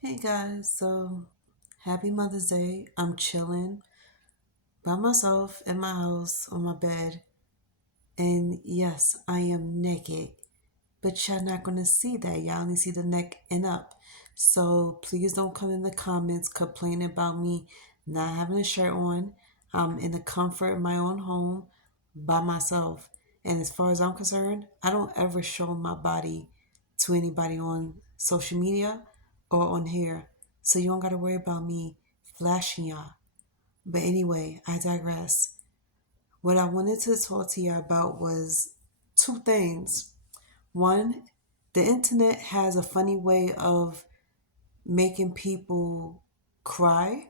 Hey guys, so happy Mother's Day. I'm chilling by myself in my house on my bed. And yes, I am naked, but y'all not gonna see that. Y'all only see the neck and up. So please don't come in the comments complaining about me not having a shirt on. I'm in the comfort of my own home by myself. And as far as I'm concerned, I don't ever show my body to anybody on social media or on here. So you don't gotta worry about me flashing y'all. But anyway, I digress. What I wanted to talk to you about was two things. One, the internet has a funny way of making people cry,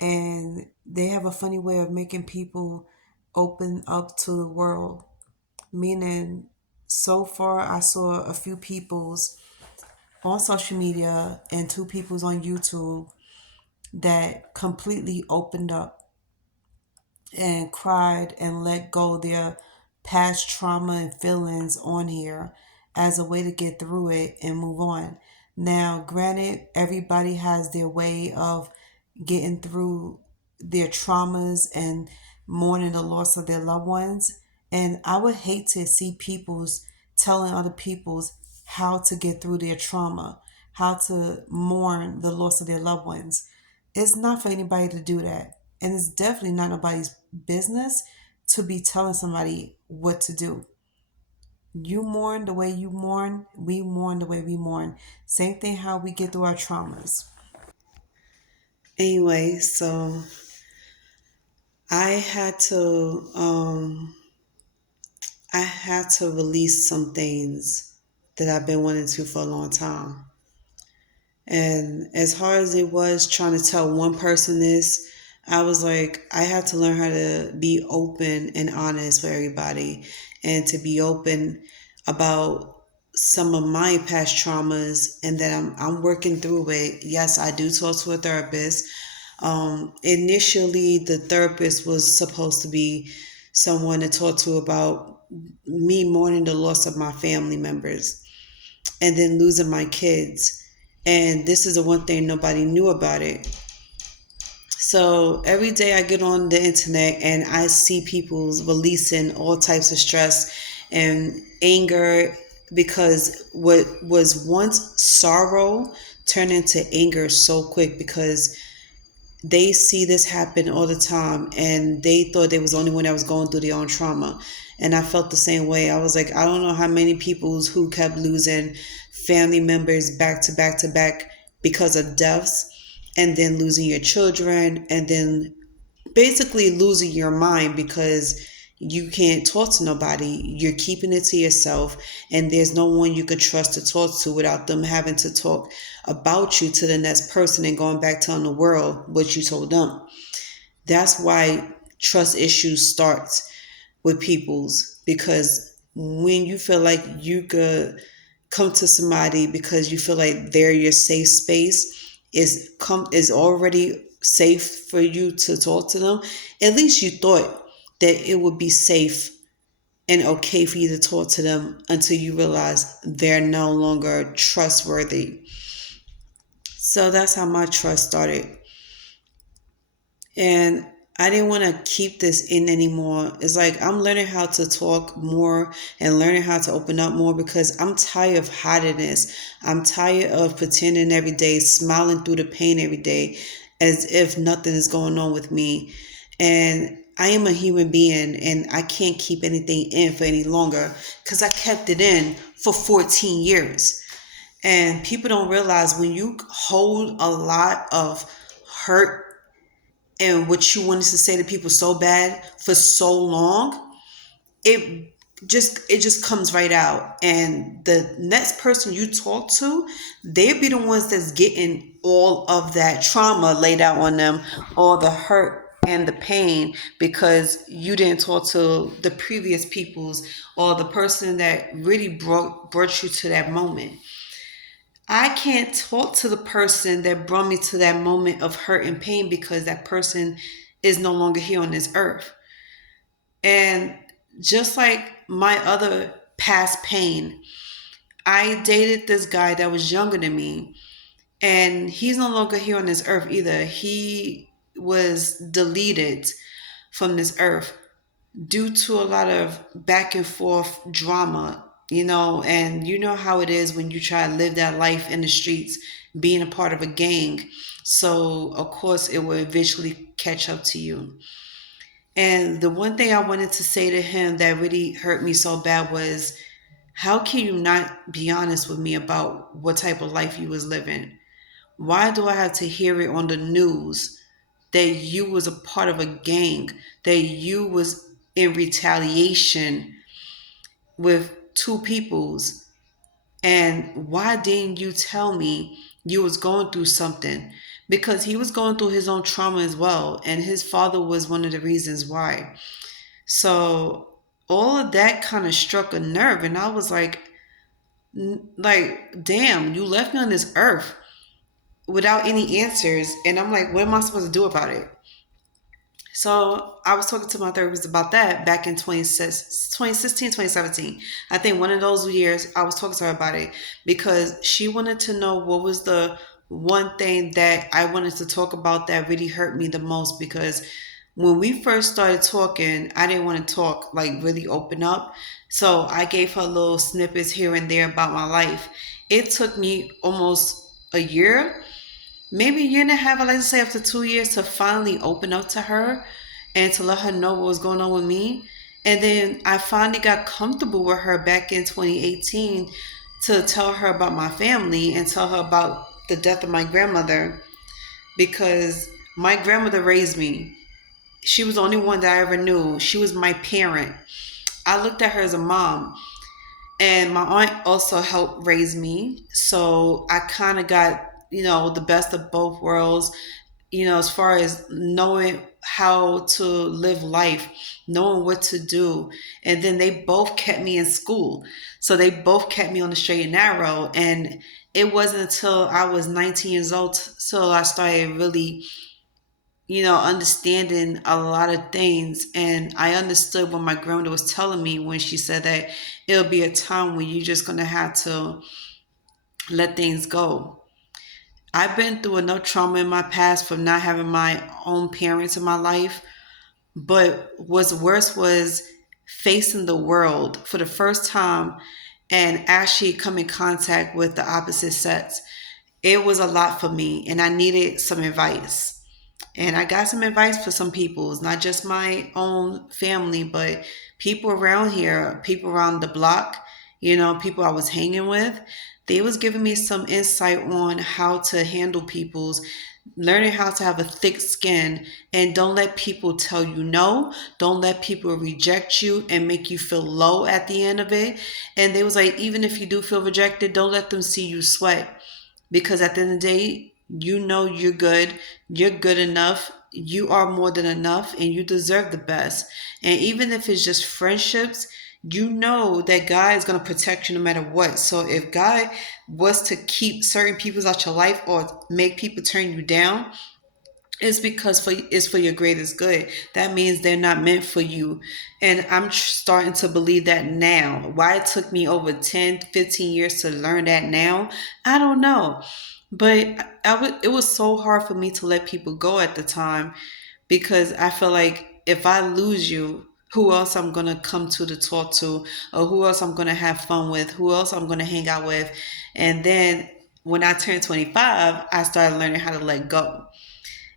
and they have a funny way of making people open up to the world. Meaning, so far, I saw a few people's on social media and two people's on YouTube that completely opened up and cried and let go their past trauma and feelings on here as a way to get through it and move on. Now, granted, everybody has their way of getting through their traumas and mourning the loss of their loved ones. And I would hate to see people's telling other people's how to get through their trauma, how to mourn the loss of their loved ones. It's not for anybody to do that. And it's definitely not nobody's business to be telling somebody what to do. You mourn the way you mourn, we mourn the way we mourn. Same thing how we get through our traumas. Anyway, so I had to I had to release some things that I've been wanting to for a long time. And as hard as it was trying to tell one person this, I was like, I had to learn how to be open and honest with everybody and to be open about some of my past traumas and that I'm working through it. Yes, I do talk to a therapist. Initially, the therapist was supposed to be someone to talk to about me mourning the loss of my family members and then losing my kids. And this is the one thing nobody knew about it. So every day I get on the internet and I see people releasing all types of stress and anger because what was once sorrow turned into anger so quick because they see this happen all the time and they thought they was the only one that was going through their own trauma. And I felt the same way. I was like, I don't know how many people who kept losing family members back to back to back because of deaths, and then losing your children, and then basically losing your mind because you can't talk to nobody. You're keeping it to yourself, and there's no one you can trust to talk to without them having to talk about you to the next person and going back telling the world what you told them. That's why trust issues starts with people's, because when you feel like you could come to somebody because you feel like they're your safe space, is already safe for you to talk to them. At least you thought that it would be safe and okay for you to talk to them until you realize they're no longer trustworthy. So that's how my trust started. And I didn't want to keep this in anymore. It's like I'm learning how to talk more and learning how to open up more because I'm tired of hiding this. I'm tired of pretending every day, smiling through the pain every day as if nothing is going on with me. And I am a human being and I can't keep anything in for any longer because I kept it in for 14 years. And people don't realize when you hold a lot of hurt and what you wanted to say to people so bad for so long, it just comes right out. And the next person you talk to, they'll be the ones that's getting all of that trauma laid out on them, all the hurt and the pain, because you didn't talk to the previous peoples or the person that really brought you to that moment. I can't talk to the person that brought me to that moment of hurt and pain because that person is no longer here on this earth. And just like my other past pain, I dated this guy that was younger than me. And he's no longer here on this earth either. He was deleted from this earth due to a lot of back and forth drama, and you know how it is when you try to live that life in the streets, being a part of a gang. So, of course, it will eventually catch up to you. And the one thing I wanted to say to him that really hurt me so bad was, how can you not be honest with me about what type of life you was living? Why do I have to hear it on the news that you was a part of a gang, that you was in retaliation with two peoples, and why didn't you tell me you was going through something? Because he was going through his own trauma as well, and his father was one of the reasons why. So all of that kind of struck a nerve, and I was like, damn, you left me on this earth without any answers, and I'm like, what am I supposed to do about it? So I was talking to my therapist about that back in 2016, 2017. I think one of those years I was talking to her about it because she wanted to know what was the one thing that I wanted to talk about that really hurt me the most, because when we first started talking, I didn't want to talk, like really open up. So I gave her little snippets here and there about my life. It took me almost a year, maybe a year and a half, I like to say up to 2 years, to finally open up to her and to let her know what was going on with me. And then I finally got comfortable with her back in 2018 to tell her about my family and tell her about the death of my grandmother, because my grandmother raised me. She was the only one that I ever knew. She was my parent. I looked at her as a mom. And my aunt also helped raise me. So I kind of got, the best of both worlds, as far as knowing how to live life, knowing what to do. And then they both kept me in school. So they both kept me on the straight and narrow. And it wasn't until I was 19 years old till I started really, understanding a lot of things. And I understood what my grandmother was telling me when she said that it'll be a time when you're just going to have to let things go. I've been through enough trauma in my past from not having my own parents in my life. But what's worse was facing the world for the first time and actually come in contact with the opposite sex. It was a lot for me, and I needed some advice. And I got some advice for some people. It's not just my own family, but people around here, people around the block, people I was hanging with. They was giving me some insight on how to handle people's, learning how to have a thick skin, and don't let people tell you no. Don't let people reject you and make you feel low at the end of it. And they was like, even if you do feel rejected, don't let them see you sweat, because at the end of the day, you're good enough, you are more than enough, and you deserve the best. And even if it's just friendships, you know that God is going to protect you no matter what. So if God was to keep certain people out your life or make people turn you down, it's because it's for your greatest good. That means they're not meant for you. And I'm starting to believe that now. Why it took me over 10, 15 years to learn that now, I don't know. But it was so hard for me to let people go at the time, because I feel like if I lose you, who else I'm going to come to talk to, or who else I'm going to have fun with, who else I'm going to hang out with. And then when I turned 25, I started learning how to let go.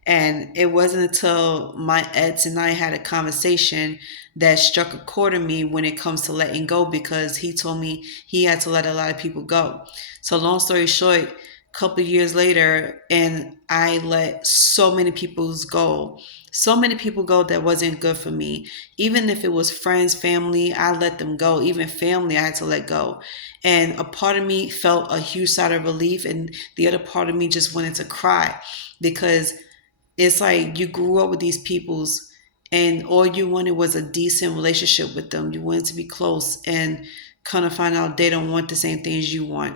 And it wasn't until my ex and I had a conversation that struck a chord in me when it comes to letting go, because he told me he had to let a lot of people go. So long story short, a couple of years later, and I let so many people go. So many people go that wasn't good for me. Even if it was friends, family, I let them go. Even family, I had to let go. And a part of me felt a huge sigh of relief, and the other part of me just wanted to cry, because it's like you grew up with these peoples and all you wanted was a decent relationship with them. You wanted to be close, and kind of find out they don't want the same things you want.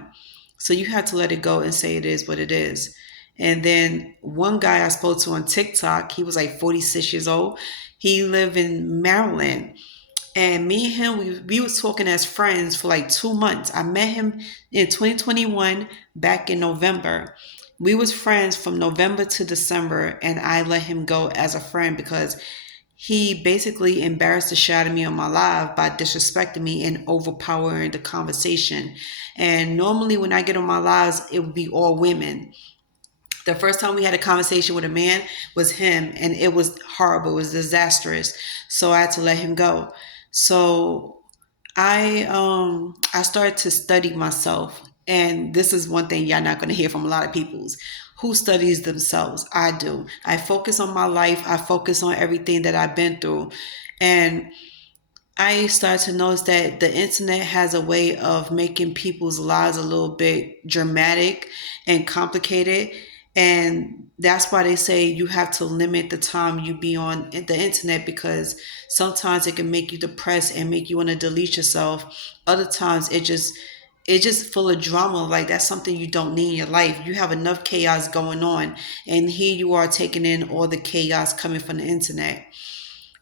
So you had to let it go and say it is what it is. And then one guy I spoke to on TikTok, he was like 46 years old. He lived in Maryland. And me and him, we was talking as friends for like 2 months. I met him in 2021 back in November. We was friends from November to December, and I let him go as a friend because he basically embarrassed the shit out of me on my live by disrespecting me and overpowering the conversation. And normally when I get on my lives, it would be all women. The first time we had a conversation with a man was him, and it was horrible. It was disastrous. So I had to let him go. So I started to study myself, and this is one thing y'all not going to hear from a lot of people's who studies themselves. I do. I focus on my life. I focus on everything that I've been through, and I started to notice that the internet has a way of making people's lives a little bit dramatic and complicated. And that's why they say you have to limit the time you be on the internet, because sometimes it can make you depressed and make you want to delete yourself. Other times it just full of drama. Like, that's something you don't need in your life. You have enough chaos going on, and here you are taking in all the chaos coming from the internet.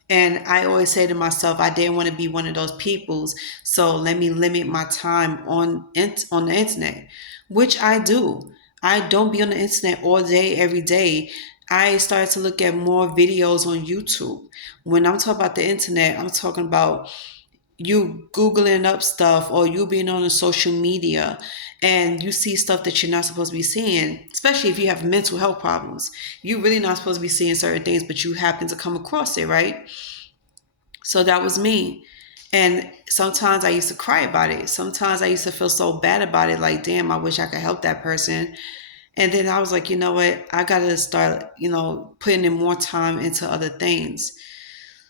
And I always say to myself, I didn't want to be one of those peoples. So let me limit my time on the internet, which I do. I don't be on the internet all day, every day. I started to look at more videos on YouTube. When I'm talking about the internet, I'm talking about you Googling up stuff, or you being on the social media and you see stuff that you're not supposed to be seeing, especially if you have mental health problems. You're really not supposed to be seeing certain things, but you happen to come across it, right? So that was me. And sometimes I used to cry about it. Sometimes I used to feel so bad about it, like, damn, I wish I could help that person. And then I was like, you know what? I got to start, putting in more time into other things.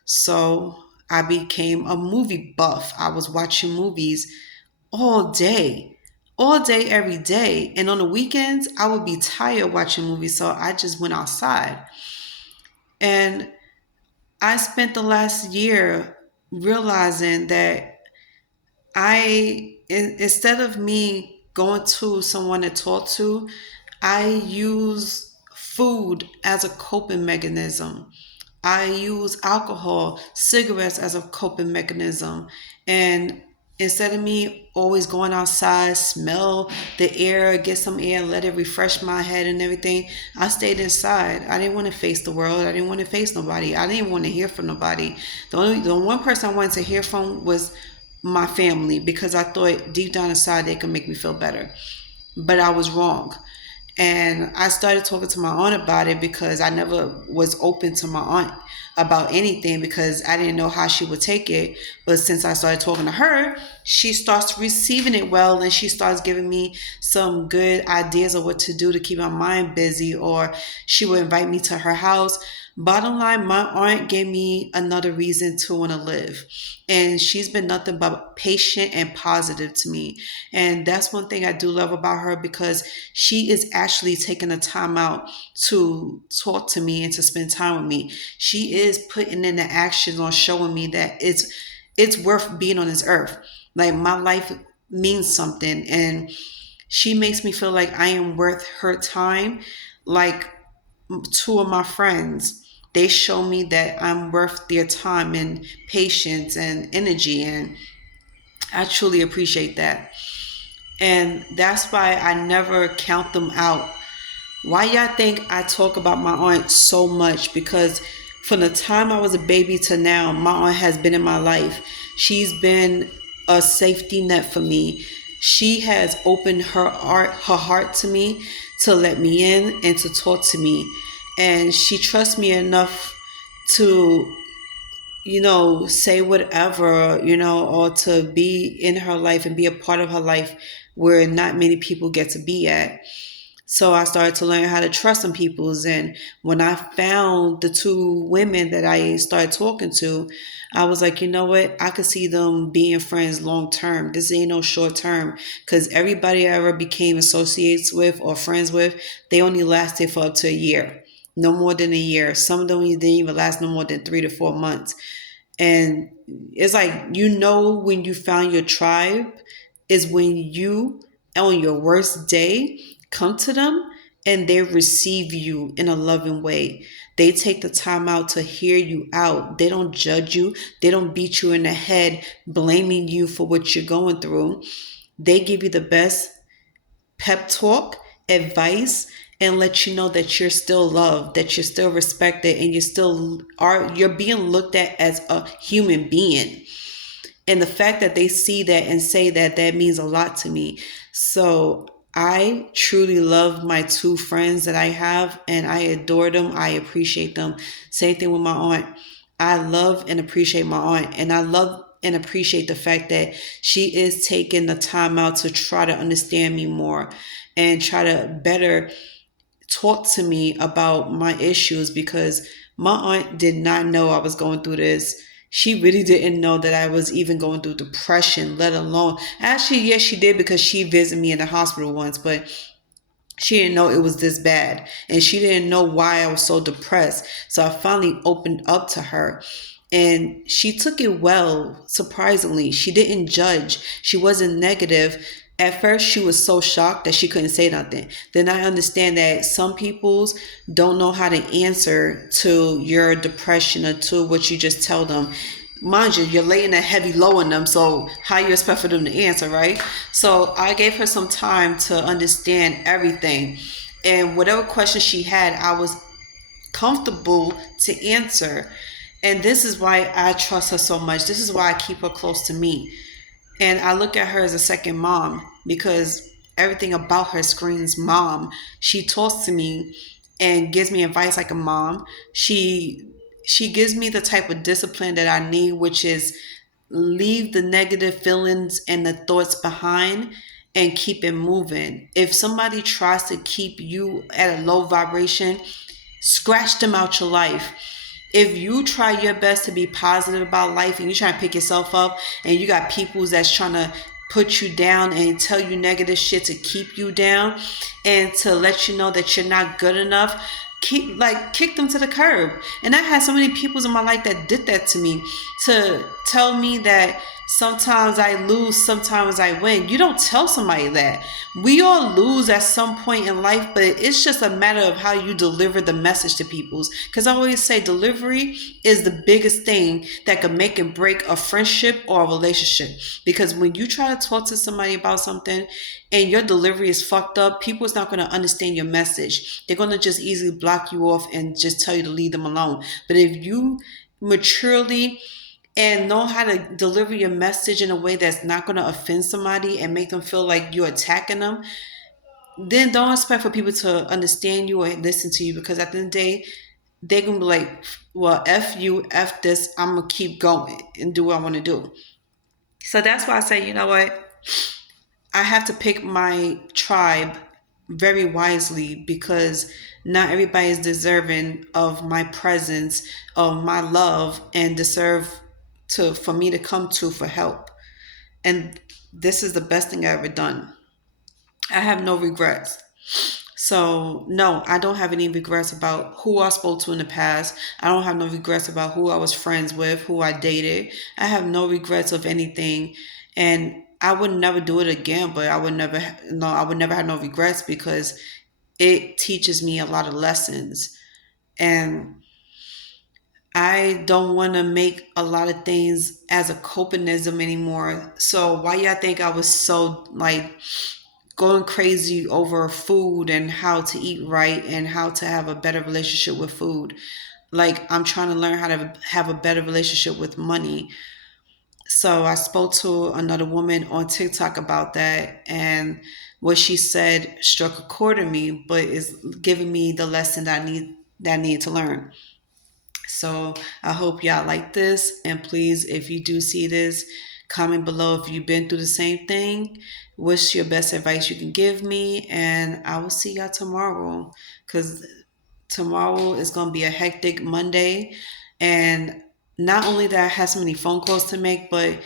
So I became a movie buff. I was watching movies all day, every day. And on the weekends, I would be tired watching movies. So I just went outside. And I spent the last year realizing that instead of me going to someone to talk to, I use food as a coping mechanism. I use alcohol, cigarettes as a coping mechanism. And instead of me always going outside, smell the air, get some air, let it refresh my head and everything, I stayed inside. I didn't want to face the world. I didn't want to face nobody. I didn't want to hear from nobody. The one person I wanted to hear from was my family, because I thought deep down inside they could make me feel better. But I was wrong. And I started talking to my aunt about it, because I never was open to my aunt about anything, because I didn't know how she would take it. But since I started talking to her, she starts receiving it well, and she starts giving me some good ideas of what to do to keep my mind busy, or she would invite me to her house. Bottom line, my aunt gave me another reason to want to live. And she's been nothing but patient and positive to me. And that's one thing I do love about her, because she is actually taking the time out to talk to me and to spend time with me. She is putting in the actions on showing me that it's worth being on this earth. Like, my life means something, and she makes me feel like I am worth her time. Like, two of my friends, they show me that I'm worth their time and patience and energy, and I truly appreciate that. And that's why I never count them out. Why y'all think I talk about my aunt so much? Because from the time I was a baby to now, my aunt has been in my life. She's been a safety net for me. She has opened her heart to me, to let me in and to talk to me. And she trusts me enough to, say whatever, or to be in her life and be a part of her life where not many people get to be at. So I started to learn how to trust some people's. And when I found the two women that I started talking to, I was like, you know what? I could see them being friends long term. This ain't no short term. Because everybody I ever became associates with or friends with, they only lasted for up to a year. No more than a year. Some of them didn't even last no more than 3 to 4 months. And it's like, when you found your tribe is when you, on your worst day, come to them and they receive you in a loving way. They take the time out to hear you out. They don't judge you. They don't beat you in the head, blaming you for what you're going through. They give you the best pep talk, advice, and let you know that you're still loved, that you're still respected, and you're being looked at as a human being. And the fact that they see that and say that, that means a lot to me. So I truly love my two friends that I have, and I adore them. I appreciate them. Same thing with my aunt. I love and appreciate my aunt, and I love and appreciate the fact that she is taking the time out to try to understand me more and try to better talk to me about my issues, because my aunt did not know I was going through this. She really didn't know that I was even going through depression, let alone. Actually, yes, she did, because she visited me in the hospital once, but she didn't know it was this bad. And she didn't know why I was so depressed. So I finally opened up to her. And she took it well, surprisingly. She didn't judge. She wasn't negative. At first, she was so shocked that she couldn't say nothing. Then I understand that some people's don't know how to answer to your depression or to what you just tell them. Mind you, you're laying a heavy low on them, so how you expect for them to answer, right? So I gave her some time to understand everything. And whatever question she had, I was comfortable to answer. And this is why I trust her so much. This is why I keep her close to me. And I look at her as a second mom, because everything about her screams mom. She talks to me and gives me advice like a mom. She gives me the type of discipline that I need, which is leave the negative feelings and the thoughts behind and keep it moving. If somebody tries to keep you at a low vibration, scratch them out your life. If you try your best to be positive about life and you try to pick yourself up, and you got people that's trying to put you down and tell you negative shit to keep you down and to let you know that you're not good enough, kick them to the curb. And I had so many people in my life that did that to me, to tell me that sometimes I lose, sometimes I win. You don't tell somebody that. We all lose at some point in life, but it's just a matter of how you deliver the message to people. Because I always say delivery is the biggest thing that can make and break a friendship or a relationship. Because when you try to talk to somebody about something and your delivery is fucked up, people's not going to understand your message. They're going to just easily block you off and just tell you to leave them alone. But if you maturely and know how to deliver your message in a way that's not going to offend somebody and make them feel like you're attacking them, then don't expect for people to understand you or listen to you, because at the end of the day, they're going to be like, well, F you, F this, I'm going to keep going and do what I want to do. So that's why I say, you know what? I have to pick my tribe very wisely, because not everybody is deserving of my presence, of my love, and deserve to for me to come to for help. And this is the best thing I've ever done. I have no regrets. So no, I don't have any regrets about who I spoke to in the past. I don't have no regrets about who I was friends with, who I dated. I have no regrets of anything, and I would never do it again. But I would never have no regrets, because it teaches me a lot of lessons, and I don't want to make a lot of things as a copinism anymore. So why y'all think I was so like going crazy over food and how to eat right and how to have a better relationship with food? Like, I'm trying to learn how to have a better relationship with money. So I spoke to another woman on TikTok about that, and what she said struck a chord in me, but is giving me the lesson that I need to learn. So I hope y'all like this. And please, if you do see this, comment below if you've been through the same thing. What's your best advice you can give me? And I will see y'all tomorrow, because tomorrow is going to be a hectic Monday. And not only that I have so many phone calls to make, but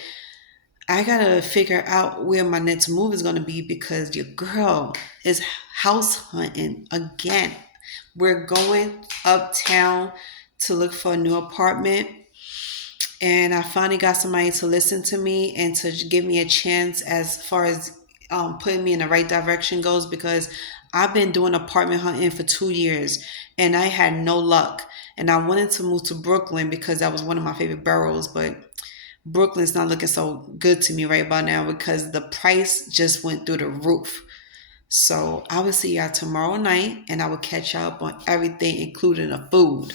I got to figure out where my next move is going to be, because your girl is house hunting again. We're going uptown to look for a new apartment. And I finally got somebody to listen to me and to give me a chance as far as putting me in the right direction goes, because I've been doing apartment hunting for 2 years and I had no luck. And I wanted to move to Brooklyn because that was one of my favorite boroughs, but Brooklyn's not looking so good to me right about now because the price just went through the roof. So I will see y'all tomorrow night and I will catch y'all up on everything, including the food.